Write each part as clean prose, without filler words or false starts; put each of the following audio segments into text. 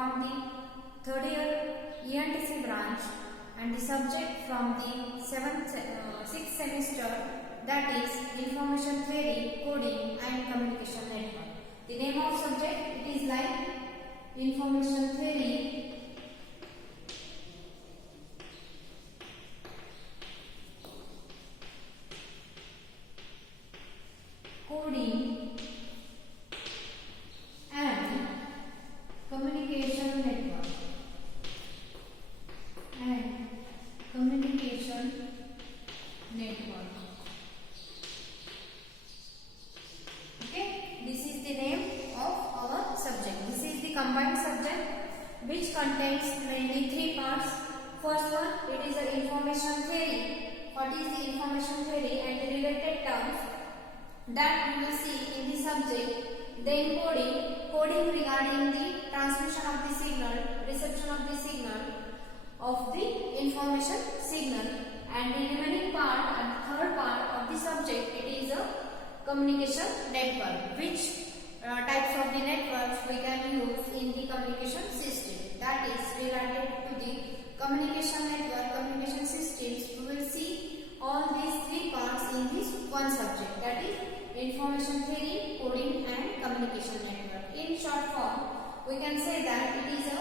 from the third year ENTC branch, and the subject from the sixth semester, that is Information Theory, Coding and Communication Network. The name of subject, it is like Information Theory, Coding and Communication Network. Okay, this is the name of our subject. This is the combined subject which contains mainly three parts. First one, it is the information theory. What is the information theory and the related terms that we will see in the subject. Then coding regarding the transmission of the signal, reception of the signal, of the information signal, and the remaining part and third part of the subject, it is a communication network. Which types of the networks we can use in the communication system, that is related to the communication network, communication systems. We will see all these three parts in this one subject, that is information theory, coding and communication network. In short form, we can say that it is a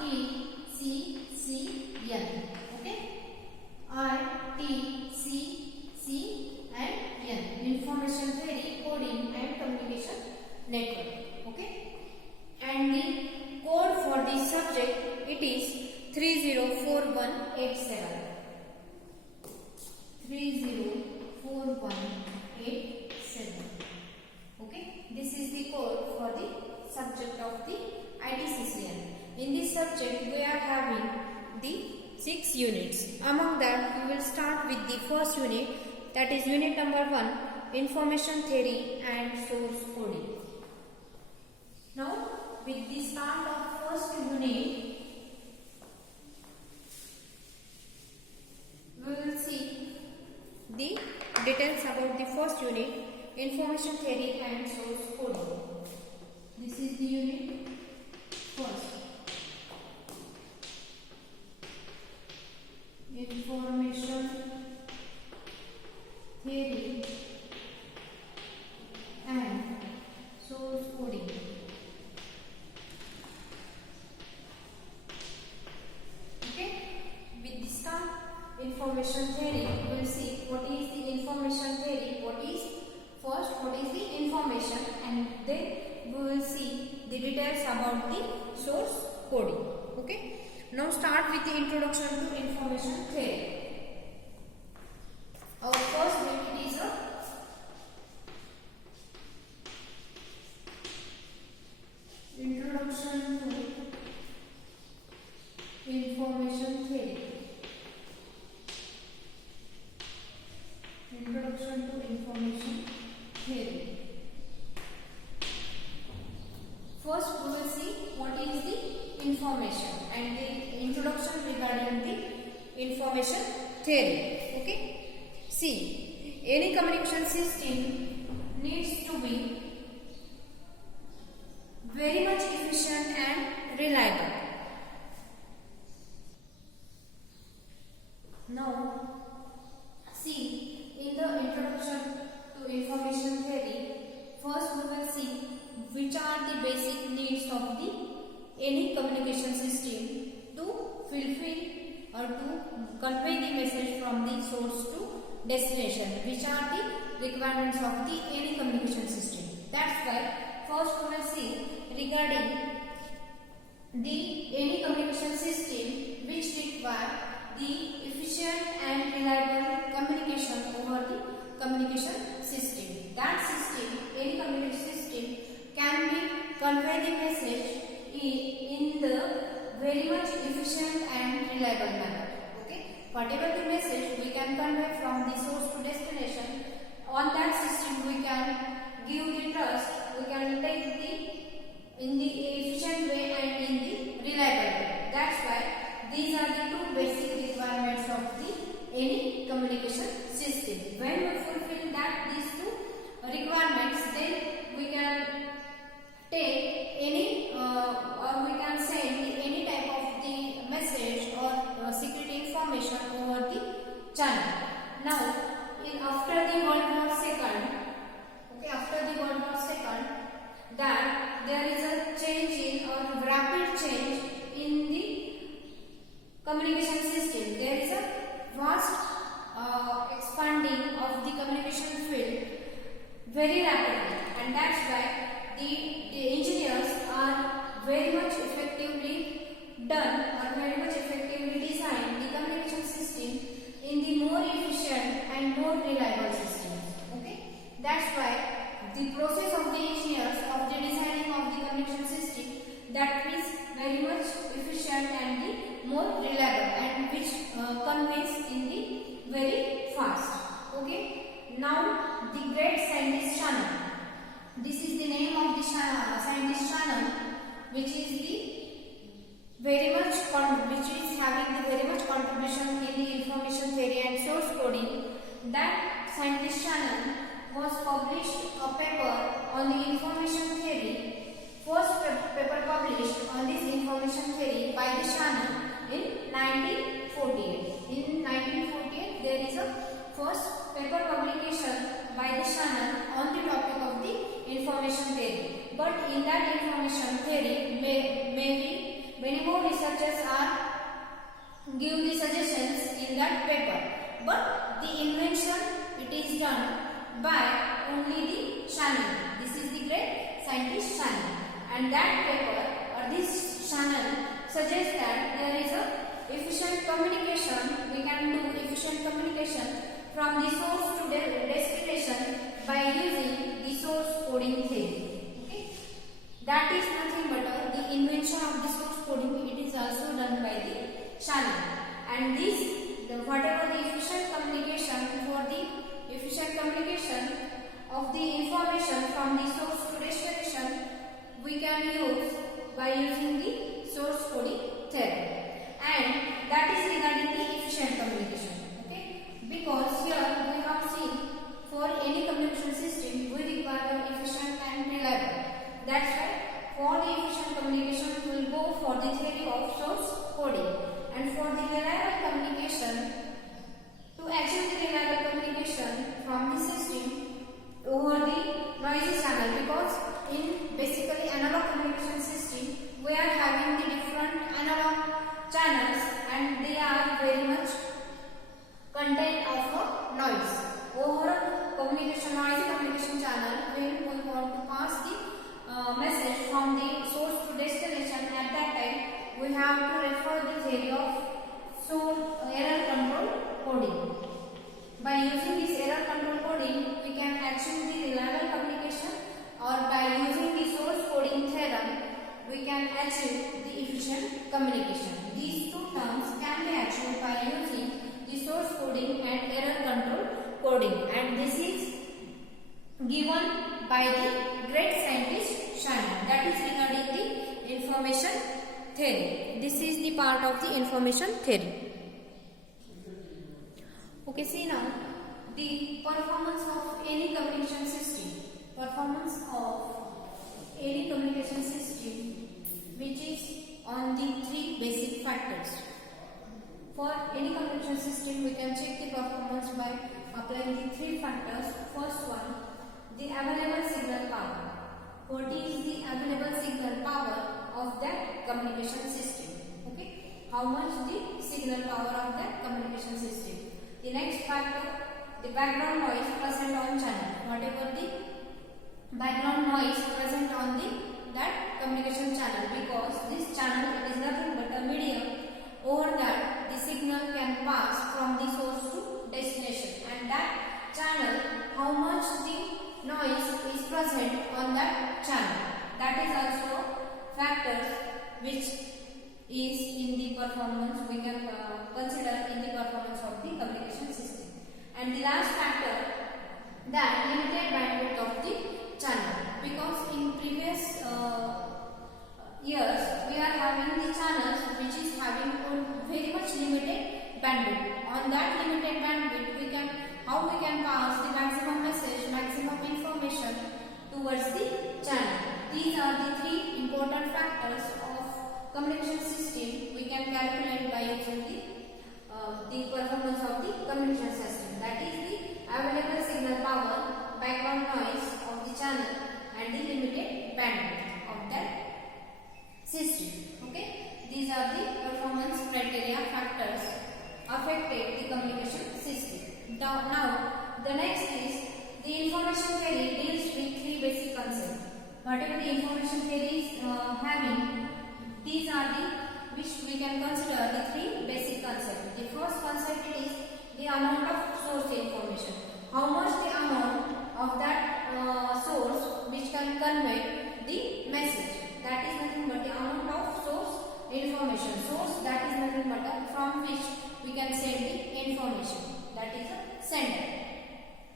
ITCCN. Okay, ITCCN, information theory, coding and communication network. Okay, and the code for this subject, it is 304187. 304187. Okay, this is the code for the subject of the ITCCN. In this subject, we are having the 6 units. Among that, we will start with the first unit, that is unit number 1, information theory and source coding. Now, with the start of first unit, we will see the details about the first unit, information theory and source coding. This is the unit first. Information theory and source coding. Okay, with the start information theory, we will see what is the information theory, what is the information, and then we will see the details about the source coding. Okay, now start with the introduction to information theory. Our first unit is a introduction to information theory. Introduction to information theory. First, we will see what is the information and the introduction regarding the information theory. Okay. See, any communication system needs to be very much efficient and reliable. Now, see, in the introduction to information theory, first we will see which are the basic needs of the any communication system to fulfill or to convey the message from the source to destination. Which are the requirements of the any communication system. That's why first we will see regarding the any communication system which require the efficient and reliable communication over the communication system. That system, any communication system, can be convey the message in the very much efficient and reliable manner. Okay, whatever the message we can convey from the source to destination, on that system we can give the trust, we can take the in the efficient way and in the reliable way. That's why these are the two basic requirements of the any communication system. When we fulfill that these two requirements, then we can take any Now, after the World War II, okay, after the World War II, that there is a change in or rapid change in the communication system. There is a vast expanding of the communication field very rapidly, and that's why the engineers are very much effectively done or very much effectively designed the communication system in the more efficient and more reliable system. Okay, that's why the process of the engineers of the designing of the communication system that is very much efficient and the more reliable and which conveys in the very fast. Okay, now the great scientist channel. This is the name of the scientist channel, which is the very much which is having the very much contribution in the information theory and source coding. That scientist channel was published a paper on the information theory. First paper published on this information theory by the channel in 1948. In 1948, there is a first paper publication by the channel on the topic of the information theory. But in that information theory, many more researchers are give the suggestions in that paper. But the invention, it is done by only the channel. This is the great scientist channel, and that paper or this channel suggests that there is a efficient communication. We can do efficient communication from the source to destination by using the source coding theory. Okay, that is nothing but the invention of the source coding. It is also done by the channel, and this whatever the efficient communication for the efficient communication of the information from the source to destination we can use by using the source coding theory, and that is regarding the efficient communication. Okay, because here we have seen for any communication system we require efficient and reliable. That's why for the efficient communication we will go for the theory of source coding, and for the reliable communication, to achieve the reliable communication from the system over the noisy channel, because in basically analog communication system we are having the different analog channels and they are very much content of a noise. Over communication noisy communication channel, when we want to pass the message from the source to destination, at that time we have to refer the theory of error control coding. By using this error control coding, we can achieve the reliable communication, or by using the source coding theorem, we can achieve the efficient communication. These two terms can be achieved by using the source coding and error control coding, and this is given by the great scientist Shannon. That is regarding the information theory. This is the part of the information theory. Okay, see now the performance of any communication system. Performance of any communication system which is on the three basic factors. For any communication system, we can check the performance by applying the three factors. First one, the available signal power. What is the available signal power of that communication system? Okay, how much the signal power of that communication system. The next factor, the background noise present on channel. Whatever the background noise present on that communication channel, because this channel is nothing but a medium over that the signal can pass from the source to destination, and that channel, how much the noise is present on that channel, that is also factors which is in the performance we can consider in the performance of the communication system. And the last factor, that limited bandwidth of the channel, because in previous years we are having the channels which is having very much limited bandwidth. On that limited bandwidth, how we can pass the maximum message, maximum information towards the channel. These are the three important factors of communication system we can calculate by using the performance of the communication system. That is Now, the next is the information theory deals with three basic concepts. Whatever the information theory is having, these are the which we can consider the three basic concepts. The first concept is the amount of source information. How much the amount of that source which can convey the message. That is nothing but the amount of source information. Source, that is nothing but from which we can send the information. That is a sender.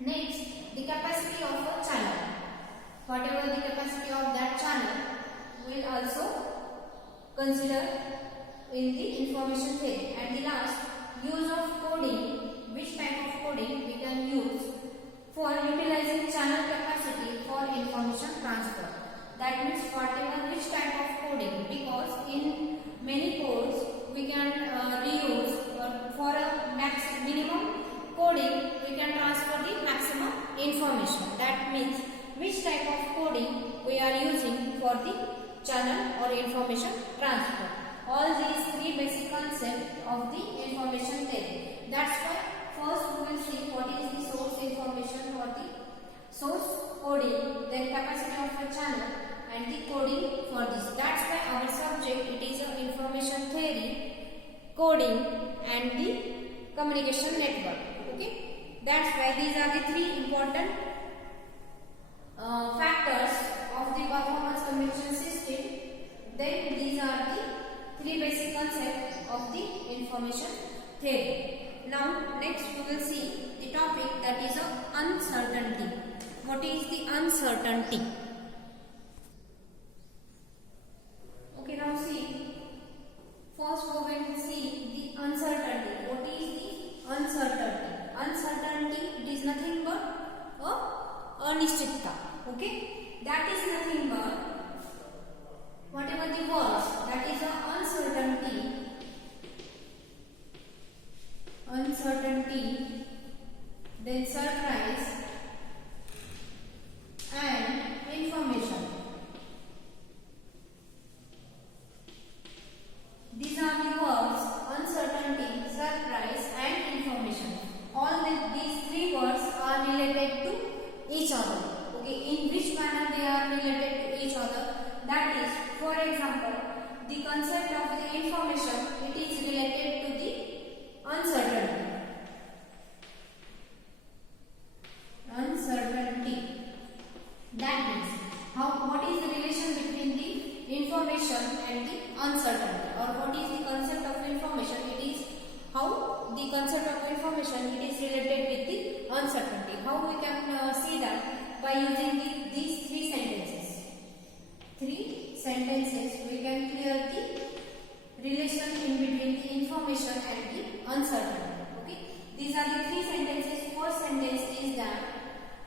Next, the capacity of a channel. Whatever the capacity of that channel will also consider in the information theory. And the last, use of coding. Which type of coding we can use for utilizing channel capacity for information transfer. That means whatever which type of coding, because in many codes we can reuse for a minimum coding we can transfer the maximum information. That means which type of coding we are using for the channel or information transfer. All these three basic concepts of the information theory. That's why first we will see what is the source information or the source coding, then capacity of a channel and the coding for this. That's why our subject it is a information theory, coding and the communication network. Okay, that's why these are the three important factors of the performance communication system. Then these are the three basic concepts of the information theory. Now next we will see the topic that is of uncertainty. What is the uncertainty? Okay, now see, first we will see the uncertainty. What is the uncertainty? Uncertainty, it is nothing but anishtita. Okay, that is nothing but whatever the words, that is a uncertainty, then surprise and information. These are the words uncertainty, surprise and information. All these three words are related to each other. Okay, in which manner they are related to each other? That is, for example, the concept of the information, it is related to the uncertainty. Uncertainty. That means, what is the relation between the information and the uncertainty, or what is the concept of information? It is how the concept of information it is related with the uncertainty. How we can see that by using these three sentences. Three sentences we can clear the relation in between the information and the uncertainty. Okay, these are the three sentences. First sentence is that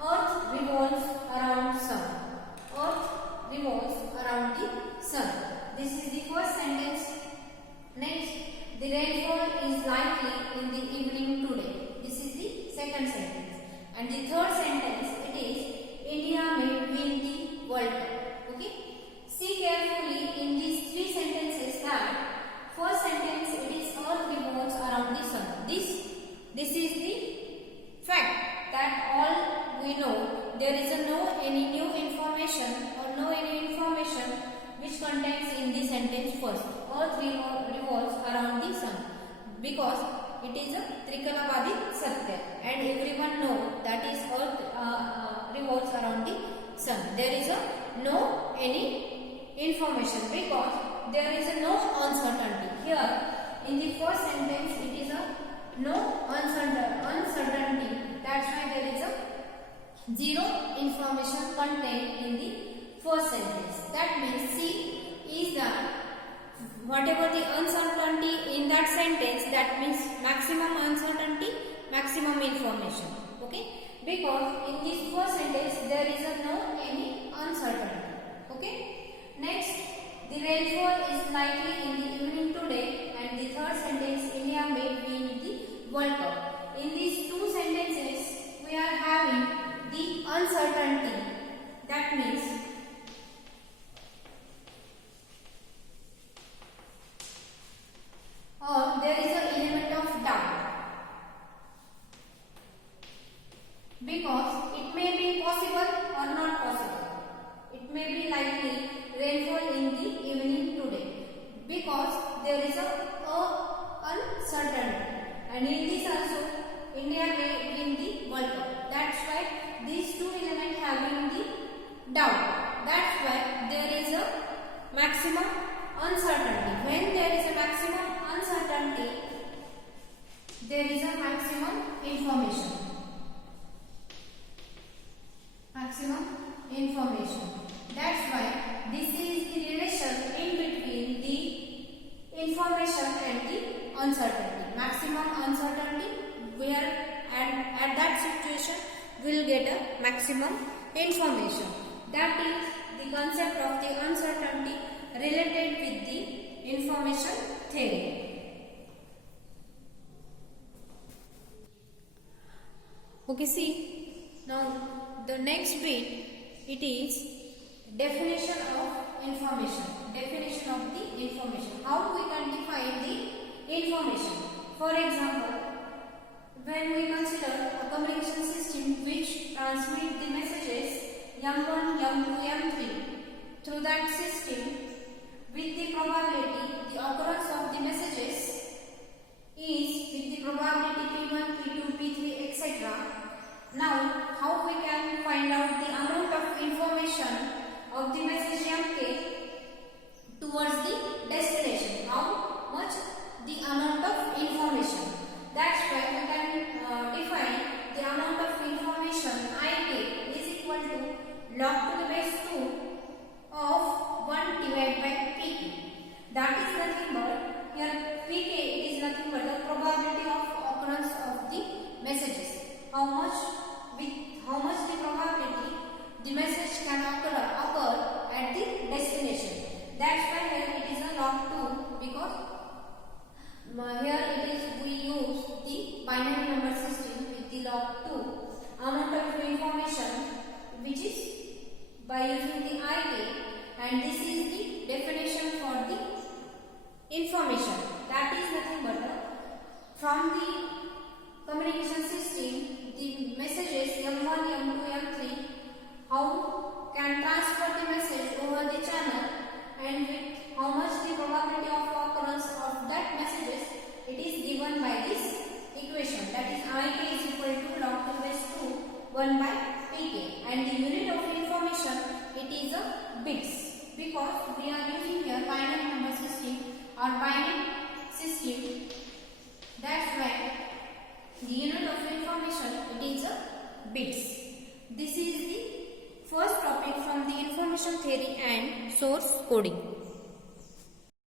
Earth revolves around sun. Earth revolves around the sun. This is the first sentence. Next, the rainfall is likely in the evening today. This is the second sentence. And the third sentence, it is India may win the World Cup. Okay. See carefully in these three sentences that first sentence it is Earth revolves around the sun. This is the fact that all we know. There is no any new information or no any information which contains in the sentence first. Earth revolves around the sun, because it is a Trikalabadi Satya and everyone know that is Earth revolves around the sun. There is no any information because there is no uncertainty. Here in the first sentence it is no uncertainty. That's why there is zero information contained in the first sentence. That means C is that whatever the uncertainty in that sentence, that means maximum uncertainty, maximum information. Okay, because in this first sentence there is no any uncertainty. Okay, next, the rainfall is likely in the evening today, and the third sentence, India may win the World Cup. In these two sentences we are having the uncertainty. That means there is an element of doubt. because it may be possible or not possible. It may be likely rainfall in the evening today because there is a uncertainty, and in this also India may win the World Cup. That's why these two elements having the doubt. That's why there is a maximum uncertainty. When there is a maximum uncertainty, there is a maximum information. Maximum information. That's why this is the relation in between the information and the uncertainty. Maximum uncertainty, where at that situation we will get a maximum information. That is the concept of the uncertainty related with the information theory. Okay, see, now the next bit, it is definition of information. Definition of the information. How we can define the information? For example, when we consider a communication system which transmits the messages M1, M2, M3 through that system, with the probability the occurrence of the messages is with the probability P1, P2, P3, etc. Now, how we can find out the amount of information of the message MK towards the destination? How much the amount of information? That's why we can define the amount of information IK is equal to log to the base 2 of 1 divided by PK. That is nothing but, here PK is nothing but the probability of occurrence of the messages. How much the probability the message can occur at the destination. That's why here it is a log 2, because here it is we use the binary number system with the log 2 amount of information, which is by using the IK, and this is the definition for the information. That is nothing but from the communication system, the messages M1, M2, M3, how can transfer the message over the channel, and with how much the probability of occurrence of that messages, it is given by this equation. That is IK is equal to log to the base 2 1 by PK, and the unit of information, it is a bits, because we are using here binary number system or binary system. That's why the unit of information, it is a bits. This is the first topic from the information theory and source coding.